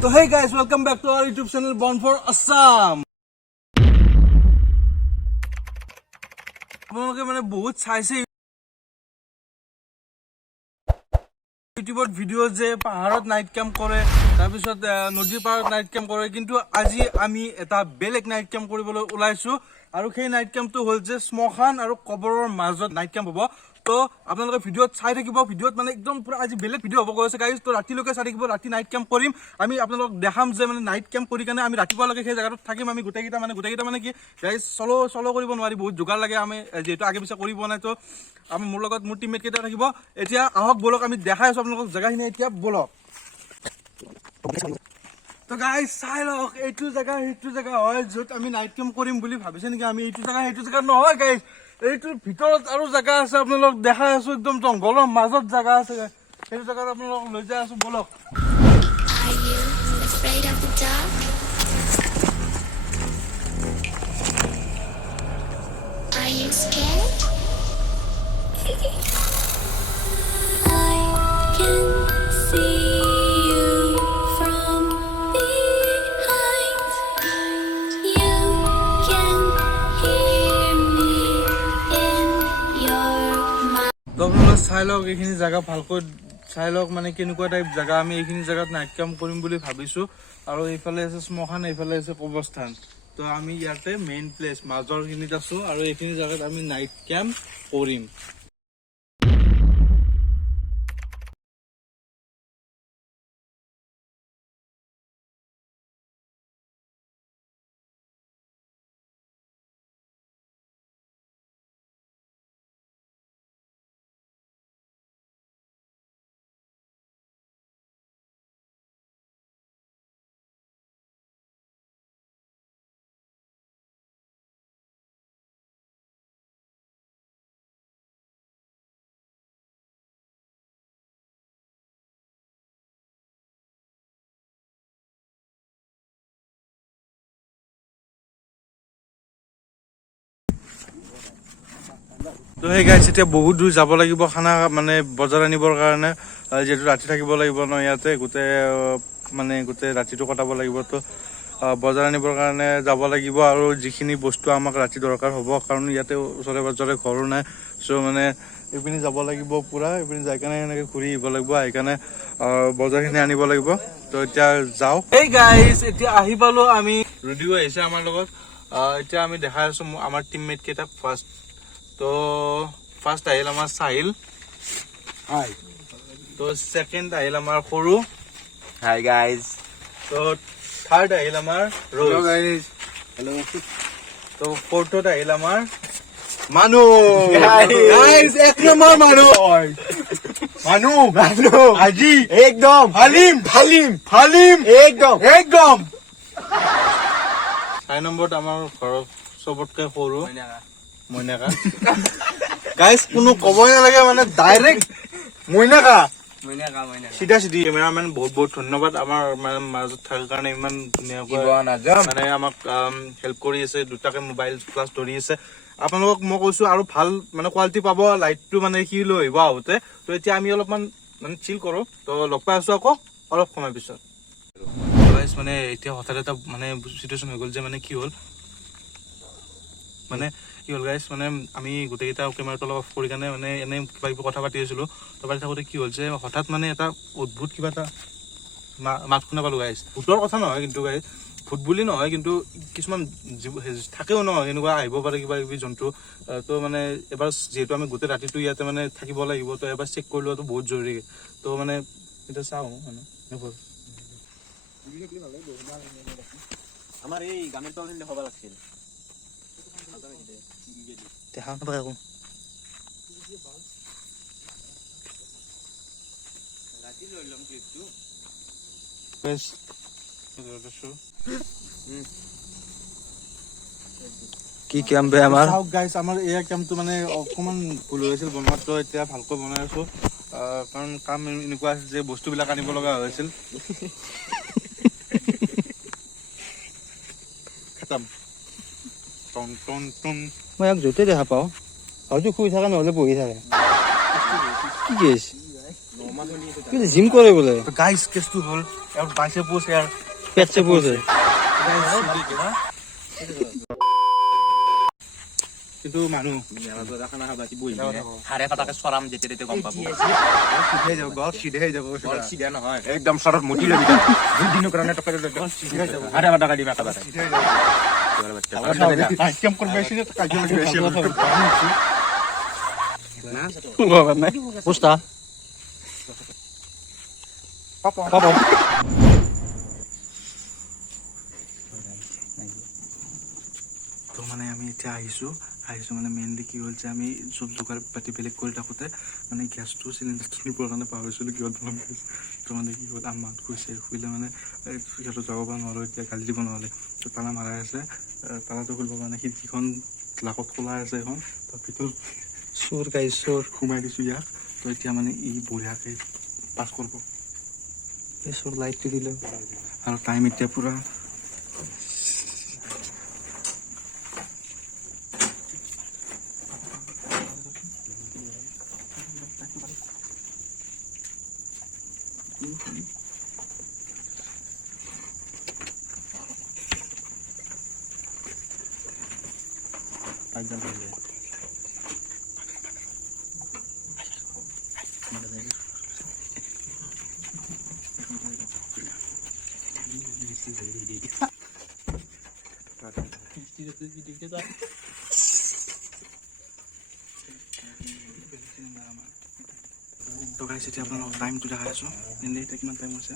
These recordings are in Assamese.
So hey guys, welcome back to our YouTube channel Born for Assam. আপোনালোকে মানে বহুত চাইছে ইউটিউবত ভিডিও যে পাহাৰত নাইট ক্যাম্প কৰে তাৰপিছত নদীৰ পাৰত নাইট ক্যাম্প কৰে কিন্তু আজি আমি এটা বেলেগ নাইট ক্যাম্প কৰিবলৈ ওলাইছো আৰু সেই নাইট ক্যাম্পটো হ'ল যে স্মশান আৰু কবৰৰ মাজত নাইট ক্যাম্প হ'ব তো আপোনালোকে ভিডিওত চাই থাকিব ভিডিওত মানে একদম পুৰা আজি বেলেগ ভিডিও হ'ব কৈছে গাইজ তো ৰাতিলৈকে চাই থাকিব ৰাতি নাইট ক্যাম্প কৰিম আমি আপোনালোকক দেখাম যে মানে নাইট ক্যাম্প কৰি কাৰণে আমি ৰাতিপুৱালৈকে সেই জায়গাটোত থাকিম আমি গোটেইকেইটা মানে কি গাইজ চলো কৰিব নোৱাৰি বহুত যোগাৰ লাগে আমি যেহেতু আগে পিছে কৰি পোৱা নাই তো আমি মোৰ লগত মোৰ টিমমেট কেইটা থাকিব এতিয়া আহক বলক আমি দেখাই আছো আপোনালোকক জায়গাখিনি এতিয়া বলক তো গাইজ চাই লওক এইটো জায়গা হয় য'ত আমি নাইট ক্যাম্প কৰিম বুলি ভাবিছে নেকি আমি এইটো জায়গা নহয় গাইজ এইটোৰ ভিতৰত আৰু জায়গা আছে আপোনালোকক দেখাই আছো একদম জংঘলৰ মাজত জায়গা আছে সেইটো জায়গাত আপোনালোকক লৈ যাই আছো বলক Are you afraid of the dark? Are you scared? I can see you from behind. You can hear me in your mind. তো আপোনালোকে চাই লওক এইখিনি জায়গা ভালকৈ চাই লওক মানে কেনেকুৱা টাইপ জায়গা আমি এইখিনি জায়গাত নাইট ক্যাম্প কৰিম বুলি ভাবিছো আৰু এইফালে আছে শ্মশান এইফালে আছে কবৰস্থান তো আমি ইয়াতে মেইন প্লেচ মাজৰ খিনিত আছো আৰু এইখিনি জায়গাত আমি নাইট ক্যাম্প কৰিম তো সেই গাইছ এতিয়া বহুত দূৰ যাব লাগিব খানা মানে বজাৰ আনিবৰ কাৰণে যেহেতু ৰাতি থাকিব লাগিব ন ইয়াতে গোটেই ৰাতিটো কটাব লাগিব তো বজাৰ আনিবৰ কাৰণে যাব লাগিব আৰু যিখিনি বস্তু আমাক ৰাতি দৰকাৰ হ'ব কাৰণ ইয়াতে ওচৰে পাজৰে ঘৰো নাই চ' মানে এইপিনে যাব লাগিব পুৰা এইপিনে যাই কাৰণে এনেকৈ ঘূৰি আহিব লাগিব সেইকাৰণে বজাৰখিনি আনিব লাগিব তো এতিয়া যাওঁ এই গাইছ এতিয়া আহি পালো আমি ৰেডিও আহিছে আমাৰ লগত এতিয়া আমি দেখাই আছো আমাৰ টিমমেট কেইটাক তো ফাৰ্স্ট আহিল আমাৰ সাহিল হাই তো সেকেন্ড আহিল আমাৰ সৰু Hi guys. তো থাৰ্ড আহিল আমাৰ ৰোজ guys. Hello. তো ফোৰ্থত আহিল আমাৰ মানু গাইস এক নম্বৰ মানু আজি एकदम. হালিম एकदम. 6 নম্বৰত আমাৰ ঘৰৰ সবতকৈ সৰু মইনাকা গাইস কোনো কবই নালাগে মানে ডাইৰেক্ট মইনাকা চিধা কেমেৰামেন বহুত ধন্যবাদ আমাৰ মাজত থকাৰ কাৰণে ইমান ধুনীয়াকৈ মানে আমাক হেল্প কৰি আছে দুটাকে মোবাইল ক্লাছ ধৰি আছে আপোনালোকক মই কৈছো আৰু ভাল মানে কোৱালিটি পাব লাইটটো মানে কি লৈ আহিব আহোঁতে তো এতিয়া আমি অলপমান মানে চিল কৰো তো লগ পাই আছো আকৌ অলপ সময় পিছত গাইস মানে এতিয়া হঠাৎ এটা মানে চিটুৱেশ্যন হৈ গ'ল যে মানে কি হ'ল গাইস মানে আমি গোটেইকেইটা কেমেৰাটো অলপ অফ কৰি কাৰণে মানে এনে কিবা কিবি কথা পাতি আছিলো তো পাতি থাকোঁতে কি হ'ল যে হঠাৎ মানে এটা অদ্ভুত কিবা এটা মাত শুনা পালো গাইস ভূতৰ কথা নহয় কিন্তু গাইস ভূত বুলি নহয় কিন্তু কিছুমান থাকেও ন এনেকুৱা আহিব পাৰে কিবা কিবি জন্তু তো মানে এবাৰ যিহেতু আমি গোটেই ৰাতিটো ইয়াতে মানে থাকিব লাগিব তো এবাৰ চেক কৰি লোৱাটো বহুত জৰুৰী তো মানে এতিয়া চাওঁ মানে আমাৰ এই গানৰ তলখিনি দেখাব লাগিছিল দেখা নাপায় আকৌ ৰাতি লৈ ল'ম ক্লিপটো কি কেম্প আমাৰ চাওক গাইছ আমাৰ এয়া কেম্পটো মানে অকণমান ভুল হৈছিল বনোৱাত তো এতিয়া ভালকৈ বনাই আছো কাৰণ কাম এনেকুৱা আছিল যে বস্তুবিলাক আনিব লগা হৈছিল খতম মই ইয়াক য'তে দেখা পাওঁ হয়তো শুই থাকে নহ'লে বহি থাকে কি কেছ কিন্তু জিম কৰে বোলে তো গাইস কেছটো হ'ল এওঁৰ বাইচেপছ ইয়াৰ পেট চেপো আছে কিন্তু মানুহ খানা খাবা বহি হাৰে পাতাকে চৰাম যেতিয়া তেতিয়া গম পাব চিধাই যাব গল চিধাই যাব চিধা নহয় একদম চৰত মুটি লবি দুই দিনৰ কাৰণে টকা চিধাই যাব হাৰে পাতাকে দিবা খাবা চিধাই যাব কাম কৰিব বেছি কাজ লাগি বেছি না পুষ্টা পাপা তো মানে আমি এতিয়া আহিছোঁ মানে মেইনলি কি হ'ল যে আমি চব যোগাৰ পাতি বেলেগ কৰি থাকোঁতে মানে গেছটো চিলিণ্ডাৰ কিনিবৰ কাৰণে পাহৰিছিলোঁ কিবা ধৰণৰ তো মানে কি হ'ল মাত কৈছে শুইলে মানে সিহঁতৰ যাব পৰা নোৱাৰোঁ এতিয়া গালি দিব নহ'লে তো তালা মাৰাই আছে তালাটো খুলিবৰ কাৰণে খিৰিকীখন লাকত খোলা আছে এখন তাৰ ভিতৰত চোৰ গাইছ চোৰ সোমাই দিছোঁ ইয়াক তো এতিয়া মানে ই বঢ়িয়াকৈ পাছ কৰিব এই চোৰ লাইটটো দিলে আৰু টাইম এতিয়া পূৰা তো গাইছ এতিয়া আপোনালোকক টাইমটো দেখাই আছোঁ মেইনলি এতিয়া কিমান টাইম হৈছে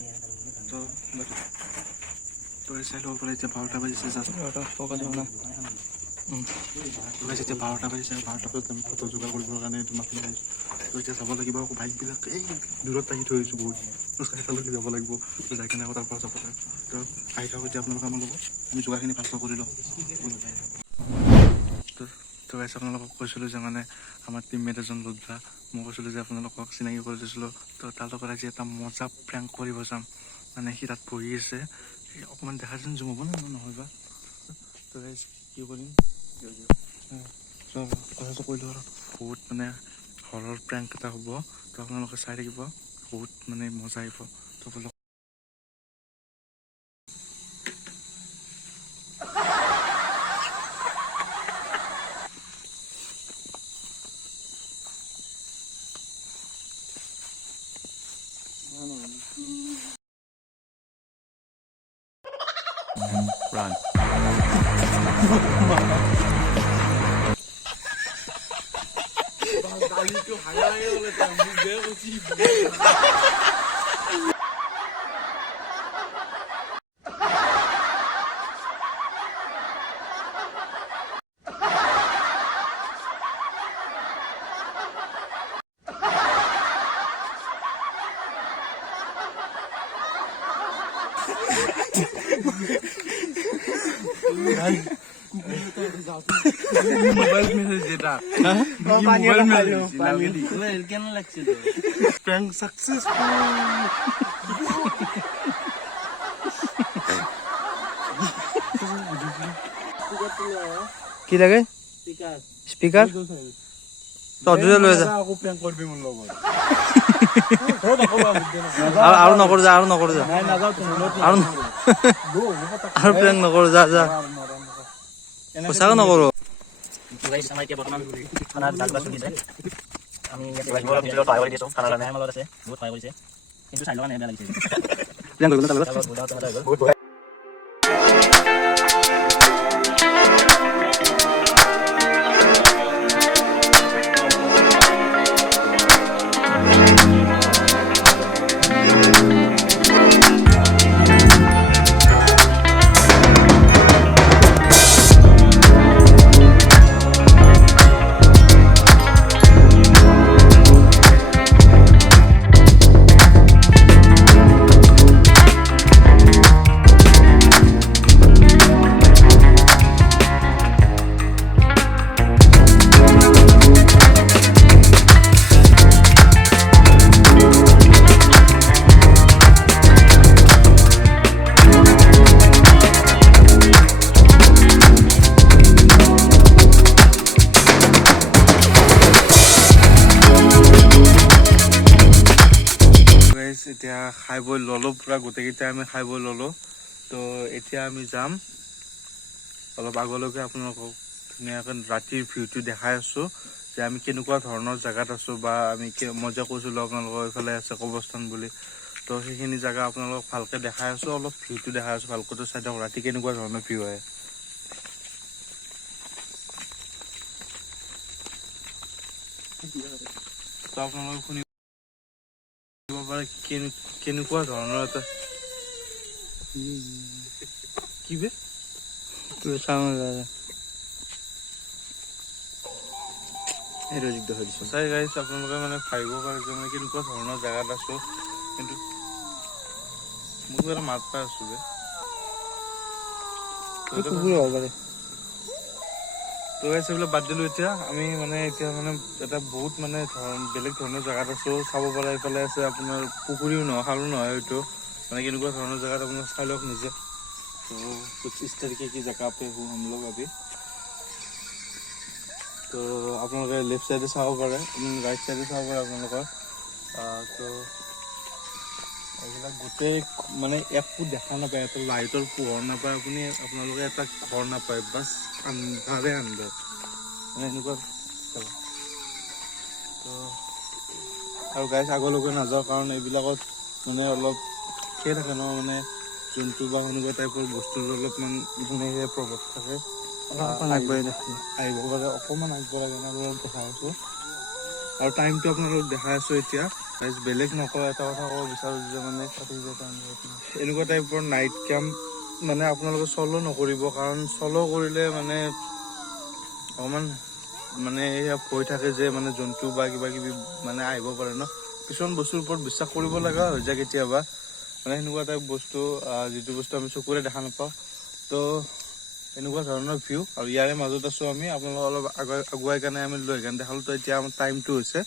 তো চাই ল'ব পাৰে এতিয়া 12টা বাজিছে জাষ্ট এতিয়া 12টা বাজিছে 12টা বজাত আমি ফটো যোগাৰ কৰিবৰ কাৰণে এইটো মাতি আহিছোঁ তো এতিয়া যাব লাগিব আকৌ বাইকবিলাক এই দূৰত ৰাখি থৈ আহিছোঁ বহুত খোজকাঢ়ি যাব লাগিব তো যাই কিনে আকৌ তাৰ পৰা যাব লাগে তো আহি থাকোঁ এতিয়া আপোনালোকে আমাৰ লগত আমি যোগাৰখিনি ভালকৈ কৰি লওঁ তো গাইছ আপোনালোকক কৈছিলোঁ যে মানে আমাৰ টিমমেট এজন লুদ্ৰা মই কৈছিলোঁ যে আপোনালোকক চিনাকি কৰি দিছিলোঁ তো তাৰ লগত আজি এটা মজা প্ৰেংক কৰিব যাম মানে সি তাত বহি আছে অকণমান দেখা যেন জুম হ'ব নহয় বা তো গাইছ কি কৰিম কথাটো কৰিলোঁ আৰু বহুত মানে হৰৰ প্ৰেংক এটা হ'ব তো আপোনালোকে চাই থাকিব বহুত মানে মজা আহিব তো বোলো Run. মোবাইল মেসেজ যেটা মোবাইল মেসেজ কেন লাগছে প্র্যাঙ্ক সাকসেসফুল কি লাগে স্পিকাৰ তদুৰে লৈ যা আকৌ প্ৰ্যাঙ্ক কৰবি মোৰ লগত আৰু নকৰো যা আৰু নকৰো যা আৰু প্ৰেংক নকৰো যা যা সঁচাকৈ নকৰো আমাৰ এতিয়া বৰ্তমান খানাৰ দাগ চলি আছে আমি ইয়াতে সহায় কৰি দিছোঁ খানাৰ কাৰণে আমাৰ লগত আছে বহুত সহায় কৰিছে কিন্তু চাই লোৱা নাই বেয়া লাগিছে প্ৰেংক কৰিব তাৰ লগত বহুত খাই বৈ ল'লোঁ, পূৰা গোটেইকেইটাই আমি খাই বৈ ল'লোঁ। তো এতিয়া আমি যাম অলপ আগলৈকে, আপোনালোকক ধুনীয়াকৈ ৰাতিৰ ভিউটো দেখাই আছোঁ যে আমি কেনেকুৱা ধৰণৰ জেগাত আছোঁ, বা আমি মই যে কৈছিলোঁ আপোনালোকৰ এইফালে আছে কবৰস্থান বুলি, তো সেইখিনি জেগা আপোনালোকক ভালকৈ দেখাই আছোঁ, অলপ ভিউটো দেখাই আছোঁ ভালকৈ। তো চাই দিয়ক ৰাতি কেনেকুৱা ধৰণৰ ভিউ আহে। তো আপোনালোকে শুনিব পাৰে কেনেকুৱা ধৰণৰ এটা কি বে সঁচাই গাইছ, আপোনালোকে মানে ভাবিব পাৰে যে মানে কেনেকুৱা ধৰণৰ জেগাত আছোঁ, কিন্তু মই কিবা এটা মাত পাই আছোঁ বে। তো গাইছ এইবিলাক বাদ দিলোঁ। এতিয়া আমি মানে এটা বহুত মানে বেলেগ ধৰণৰ জেগাত আছোঁ, চাব পৰা। এইফালে আছে আপোনাৰ পুখুৰীও নহয়, খালো নহয়, হয়তো মানে কেনেকুৱা ধৰণৰ জেগাত আপোনাক চাই লওক নিজে। तो कुछ इस तरीके की जगह पे हूँ हम लोग अभी। तो আপোনালোকে লেফ্ট সাইডে চাব পাৰে, ৰাইট সাইডে চাব পাৰে আপোনালোকৰ। তো এইবিলাক গোটেই মানে একো দেখা নাপায়, এটা লাইটৰ পোহৰ নাপায়, আপোনালোকে এটা ঘৰ নাপায়, বাছ আন্ধাৰে আন্ধাৰ মানে এনেকুৱা। তো আৰু গাইছ আগলৈকে নাযাওঁ, কাৰণ এইবিলাকত মানে অলপ খেৰ থাকে ন, মানে জন্তু বা সেনেকুৱা টাইপৰ বস্তুৰ অলপমান মানে প্ৰভাৱ থাকে, আহিব পাৰে। অকণমান আগবঢ়াই আপোনালোকক দেখাই আছোঁ, আৰু টাইমটো আপোনালোকক দেখাই আছোঁ এতিয়া। বেলেগ নকওঁ, এটা কথা ক'ব বিচাৰোঁ যে মানে এনেকুৱা টাইপৰ নাইট কেম্প মানে আপোনালোকে চলো নকৰিব, কাৰণ চলো কৰিলে মানে অকণমান মানে ভয় থাকে যে মানে জন্তু বা কিবা কিবি মানে আহিব পাৰে ন, কিছুমান বস্তুৰ ওপৰত বিশ্বাস কৰিব লগা হৈ যায় কেতিয়াবা, মানে সেনেকুৱা টাইপ বস্তু, যিটো বস্তু আমি চকুৰে দেখা নাপাওঁ। তো এনেকুৱা ধৰণৰ ভিউ, আৰু ইয়াৰে মাজত আছোঁ আমি। আপোনালোকক অলপ আগুৱাই কাৰণে আমি লৈ কেনে দেখালোঁ। তো এতিয়া আমাৰ টাইমটো হৈছে